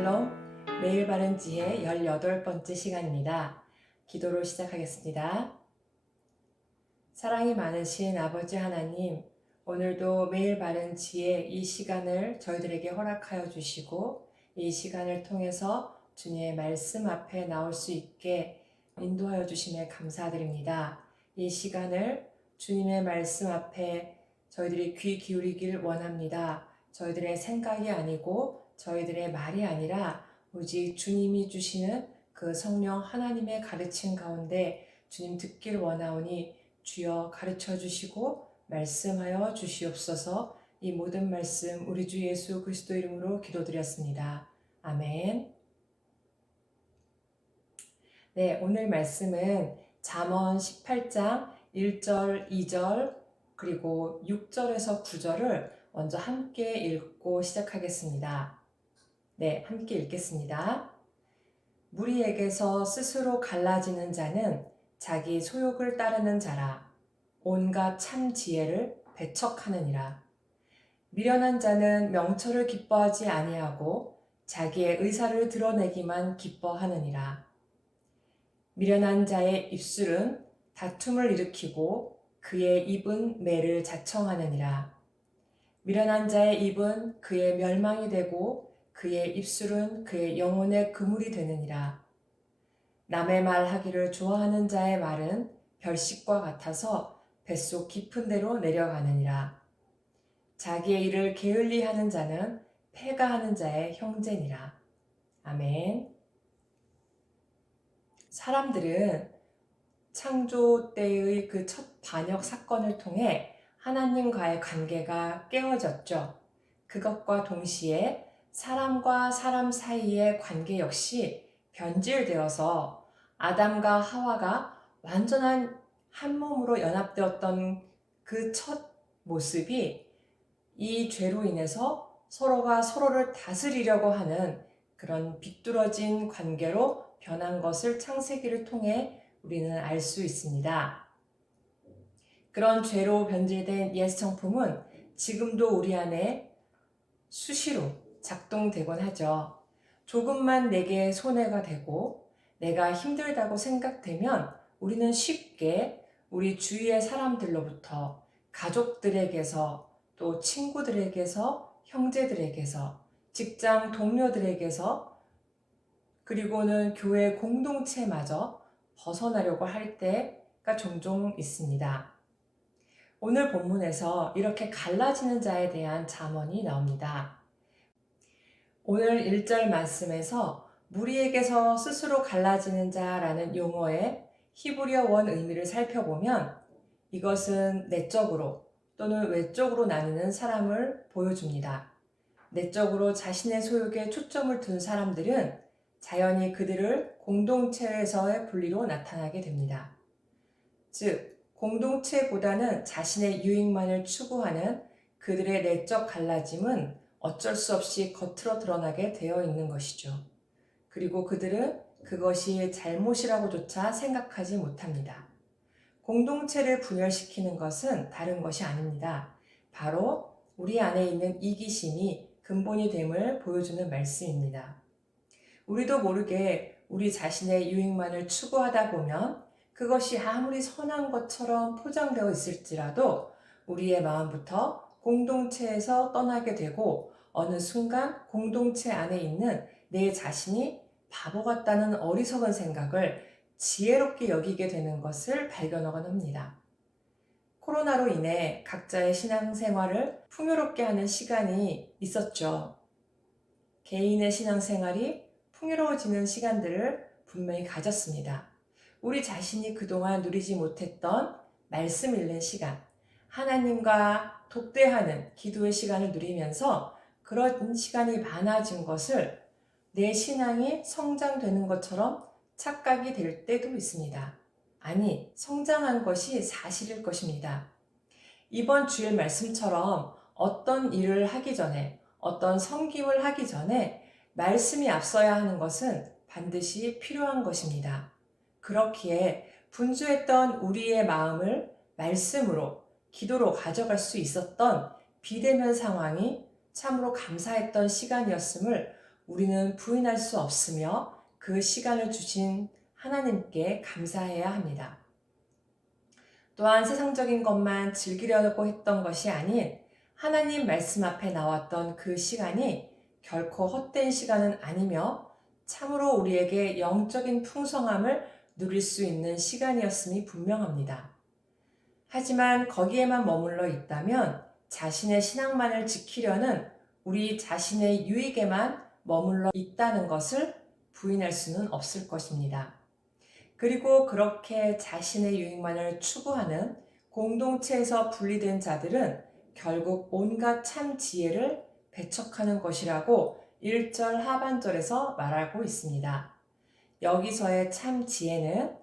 샬롬, 매일 바른 지혜 18번째 시간입니다. 기도로 시작하겠습니다. 사랑이 많으신 아버지 하나님, 오늘도 매일 바른 지혜 이 시간을 저희들에게 허락하여 주시고 이 시간을 통해서 주님의 말씀 앞에 나올 수 있게 인도하여 주심에 감사드립니다. 이 시간을 주님의 말씀 앞에 저희들이 귀 기울이길 원합니다. 저희들의 생각이 아니고 저희들의 말이 아니라 오직 주님이 주시는 그 성령 하나님의 가르침 가운데 주님 듣길 원하오니 주여 가르쳐 주시고 말씀하여 주시옵소서. 이 모든 말씀 우리 주 예수 그리스도 이름으로 기도드렸습니다. 아멘. 네, 오늘 말씀은 잠언 18장 1절, 2절 그리고 6절에서 9절을 먼저 함께 읽고 시작하겠습니다. 네, 함께 읽겠습니다. 무리에게서 스스로 갈라지는 자는 자기 소욕을 따르는 자라. 온갖 참 지혜를 배척하느니라. 미련한 자는 명철을 기뻐하지 아니하고 자기의 의사를 드러내기만 기뻐하느니라. 미련한 자의 입술은 다툼을 일으키고 그의 입은 매를 자청하느니라. 미련한 자의 입은 그의 멸망이 되고 그의 입술은 그의 영혼의 그물이 되느니라. 남의 말하기를 좋아하는 자의 말은 별식과 같아서 뱃속 깊은 데로 내려가느니라. 자기의 일을 게을리하는 자는 패가하는 자의 형제니라. 아멘. 사람들은 창조 때의 그 첫 반역 사건을 통해 하나님과의 관계가 깨어졌죠. 그것과 동시에 사람과 사람 사이의 관계 역시 변질되어서 아담과 하와가 완전한 한 몸으로 연합되었던 그 첫 모습이 이 죄로 인해서 서로가 서로를 다스리려고 하는 그런 비뚤어진 관계로 변한 것을 창세기를 통해 우리는 알 수 있습니다. 그런 죄로 변질된 옛 성품은 지금도 우리 안에 수시로 작동되곤 하죠. 조금만 내게 손해가 되고 내가 힘들다고 생각되면 우리는 쉽게 우리 주위의 사람들로부터 가족들에게서 또 친구들에게서 형제들에게서 직장 동료들에게서 그리고는 교회 공동체마저 벗어나려고 할 때가 종종 있습니다. 오늘 본문에서 이렇게 갈라지는 자에 대한 잠언이 나옵니다. 오늘 1절 말씀에서 무리에게서 스스로 갈라지는 자라는 용어의 히브리어 원 의미를 살펴보면 이것은 내적으로 또는 외적으로 나누는 사람을 보여줍니다. 내적으로 자신의 소욕에 초점을 둔 사람들은 자연히 그들을 공동체에서의 분리로 나타나게 됩니다. 즉, 공동체보다는 자신의 유익만을 추구하는 그들의 내적 갈라짐은 어쩔 수 없이 겉으로 드러나게 되어 있는 것이죠. 그리고 그들은 그것이 잘못이라고조차 생각하지 못합니다. 공동체를 분열시키는 것은 다른 것이 아닙니다. 바로 우리 안에 있는 이기심이 근본이 됨을 보여주는 말씀입니다. 우리도 모르게 우리 자신의 유익만을 추구하다 보면 그것이 아무리 선한 것처럼 포장되어 있을지라도 우리의 마음부터 공동체에서 떠나게 되고 어느 순간 공동체 안에 있는 내 자신이 바보 같다는 어리석은 생각을 지혜롭게 여기게 되는 것을 발견하곤 합니다. 코로나로 인해 각자의 신앙생활을 풍요롭게 하는 시간이 있었죠. 개인의 신앙생활이 풍요로워지는 시간들을 분명히 가졌습니다. 우리 자신이 그동안 누리지 못했던 말씀 읽는 시간, 하나님과 독대하는 기도의 시간을 누리면서 그런 시간이 많아진 것을 내 신앙이 성장되는 것처럼 착각이 될 때도 있습니다. 아니, 성장한 것이 사실일 것입니다. 이번 주일 말씀처럼 어떤 일을 하기 전에, 어떤 섬김을 하기 전에 말씀이 앞서야 하는 것은 반드시 필요한 것입니다. 그렇기에 분주했던 우리의 마음을 말씀으로, 기도로 가져갈 수 있었던 비대면 상황이 참으로 감사했던 시간이었음을 우리는 부인할 수 없으며 그 시간을 주신 하나님께 감사해야 합니다. 또한 세상적인 것만 즐기려고 했던 것이 아닌 하나님 말씀 앞에 나왔던 그 시간이 결코 헛된 시간은 아니며 참으로 우리에게 영적인 풍성함을 누릴 수 있는 시간이었음이 분명합니다. 하지만 거기에만 머물러 있다면 자신의 신앙만을 지키려는 우리 자신의 유익에만 머물러 있다는 것을 부인할 수는 없을 것입니다. 그리고 그렇게 자신의 유익만을 추구하는 공동체에서 분리된 자들은 결국 온갖 참 지혜를 배척하는 것이라고 1절 하반절에서 말하고 있습니다. 여기서의 참 지혜는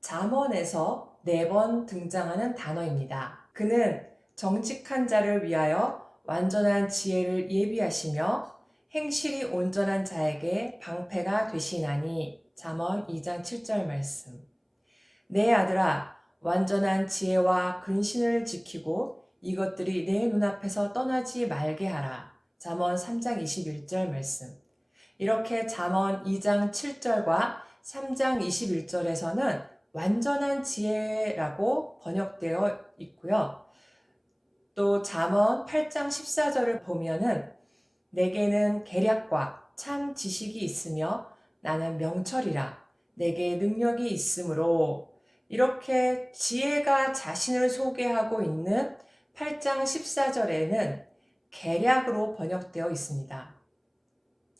잠언에서 4번 등장하는 단어입니다. 그는 정직한 자를 위하여 완전한 지혜를 예비하시며 행실이 온전한 자에게 방패가 되시나니. 잠언 2장 7절 말씀. 내 아들아, 완전한 지혜와 근신을 지키고 이것들이 내 눈앞에서 떠나지 말게 하라. 잠언 3장 21절 말씀. 이렇게 잠언 2장 7절과 3장 21절에서는 완전한 지혜라고 번역되어 있고요. 또 잠언 8장 14절을 보면은 내게는 계략과 참 지식이 있으며 나는 명철이라 내게 능력이 있으므로, 이렇게 지혜가 자신을 소개하고 있는 8장 14절에는 계략으로 번역되어 있습니다.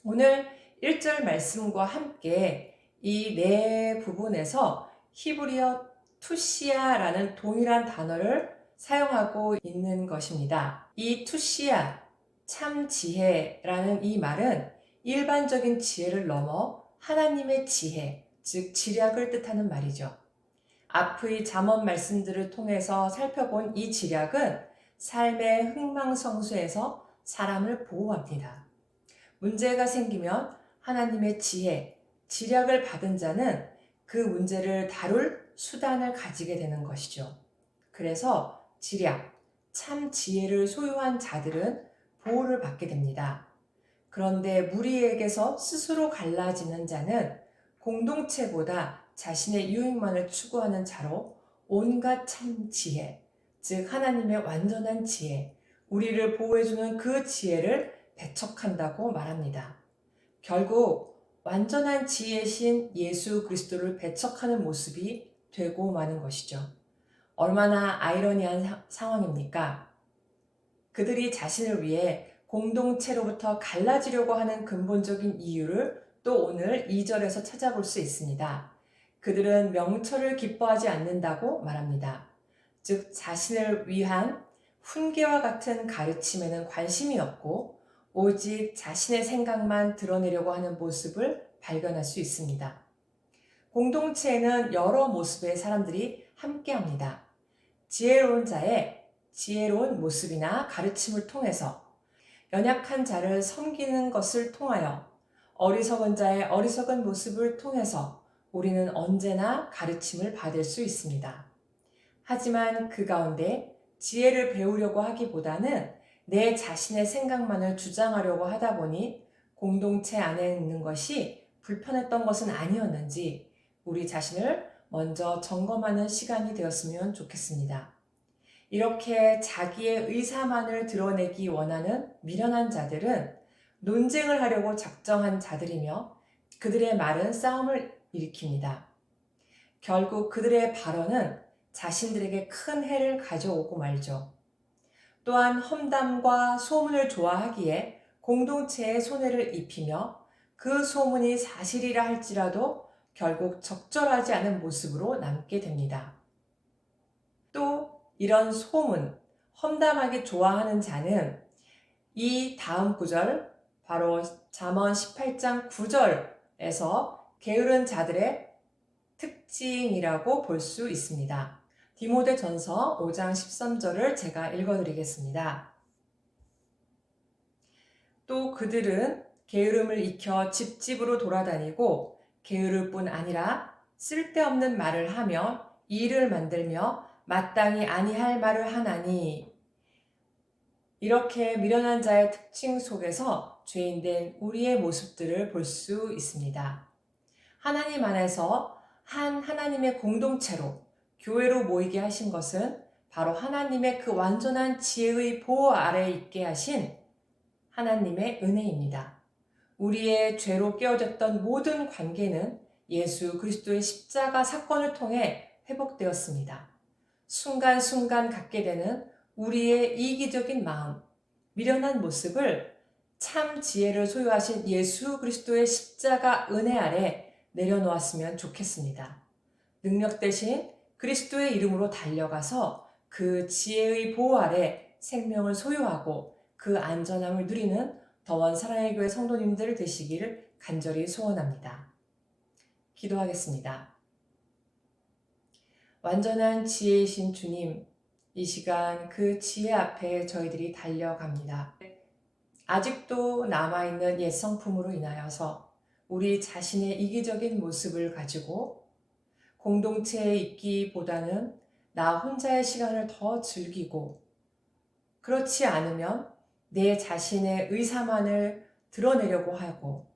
오늘 1절 말씀과 함께 이 네 부분에서 히브리어 투시아라는 동일한 단어를 사용하고 있는 것입니다. 이 투시아, 참 지혜라는 이 말은 일반적인 지혜를 넘어 하나님의 지혜, 즉 지략을 뜻하는 말이죠. 앞의 잠언 말씀들을 통해서 살펴본 이 지략은 삶의 흥망성쇠에서 사람을 보호합니다. 문제가 생기면 하나님의 지혜, 지략을 받은 자는 그 문제를 다룰 수단을 가지게 되는 것이죠. 그래서 지략, 참 지혜를 소유한 자들은 보호를 받게 됩니다. 그런데 무리에게서 스스로 갈라지는 자는 공동체보다 자신의 유익만을 추구하는 자로 온갖 참 지혜, 즉 하나님의 완전한 지혜, 우리를 보호해주는 그 지혜를 배척한다고 말합니다. 결국 완전한 지혜신 예수 그리스도를 배척하는 모습이 되고 마는 것이죠. 얼마나 아이러니한 상황입니까? 그들이 자신을 위해 공동체로부터 갈라지려고 하는 근본적인 이유를 또 오늘 2절에서 찾아볼 수 있습니다. 그들은 명철을 기뻐하지 않는다고 말합니다. 즉 자신을 위한 훈계와 같은 가르침에는 관심이 없고 오직 자신의 생각만 드러내려고 하는 모습을 발견할 수 있습니다. 공동체에는 여러 모습의 사람들이 함께합니다. 지혜로운 자의 지혜로운 모습이나 가르침을 통해서, 연약한 자를 섬기는 것을 통하여, 어리석은 자의 어리석은 모습을 통해서 우리는 언제나 가르침을 받을 수 있습니다. 하지만 그 가운데 지혜를 배우려고 하기보다는 내 자신의 생각만을 주장하려고 하다 보니 공동체 안에 있는 것이 불편했던 것은 아니었는지 우리 자신을 먼저 점검하는 시간이 되었으면 좋겠습니다. 이렇게 자기의 의사만을 드러내기 원하는 미련한 자들은 논쟁을 하려고 작정한 자들이며 그들의 말은 싸움을 일으킵니다. 결국 그들의 발언은 자신들에게 큰 해를 가져오고 말죠. 또한 험담과 소문을 좋아하기에 공동체에 손해를 입히며 그 소문이 사실이라 할지라도 결국 적절하지 않은 모습으로 남게 됩니다. 또 이런 소문, 험담하기 좋아하는 자는 이 다음 구절, 바로 잠언 18장 9절에서 게으른 자들의 특징이라고 볼 수 있습니다. 디모데전서 5장 13절을 제가 읽어드리겠습니다. 또 그들은 게으름을 익혀 집집으로 돌아다니고 게으를 뿐 아니라 쓸데없는 말을 하며 일을 만들며 마땅히 아니할 말을 하나니. 이렇게 미련한 자의 특징 속에서 죄인된 우리의 모습들을 볼 수 있습니다. 하나님 안에서 한 하나님의 공동체로 교회로 모이게 하신 것은 바로 하나님의 그 완전한 지혜의 보호 아래에 있게 하신 하나님의 은혜입니다. 우리의 죄로 깨어졌던 모든 관계는 예수 그리스도의 십자가 사건을 통해 회복되었습니다. 순간순간 갖게 되는 우리의 이기적인 마음, 미련한 모습을 참 지혜를 소유하신 예수 그리스도의 십자가 은혜 아래 내려놓았으면 좋겠습니다. 능력 대신 그리스도의 이름으로 달려가서 그 지혜의 보호 아래 생명을 소유하고 그 안전함을 누리는 더원 사랑의 교회 성도님들 되시기를 간절히 소원합니다. 기도하겠습니다. 완전한 지혜이신 주님, 이 시간 그 지혜 앞에 저희들이 달려갑니다. 아직도 남아있는 옛 성품으로 인하여서 우리 자신의 이기적인 모습을 가지고 공동체에 있기보다는 나 혼자의 시간을 더 즐기고, 그렇지 않으면 내 자신의 의사만을 드러내려고 하고,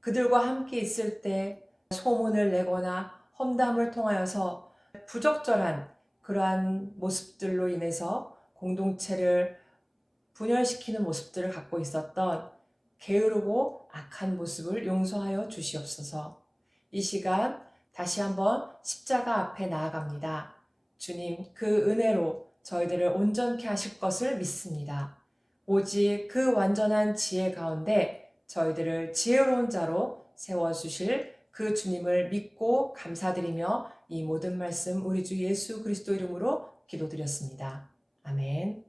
그들과 함께 있을 때 소문을 내거나 험담을 통하여서 부적절한 그러한 모습들로 인해서 공동체를 분열시키는 모습들을 갖고 있었던 게으르고 악한 모습을 용서하여 주시옵소서. 이 시간 다시 한번 십자가 앞에 나아갑니다. 주님, 그 은혜로 저희들을 온전케 하실 것을 믿습니다. 오직 그 완전한 지혜 가운데 저희들을 지혜로운 자로 세워주실 그 주님을 믿고 감사드리며 이 모든 말씀 우리 주 예수 그리스도 이름으로 기도드렸습니다. 아멘.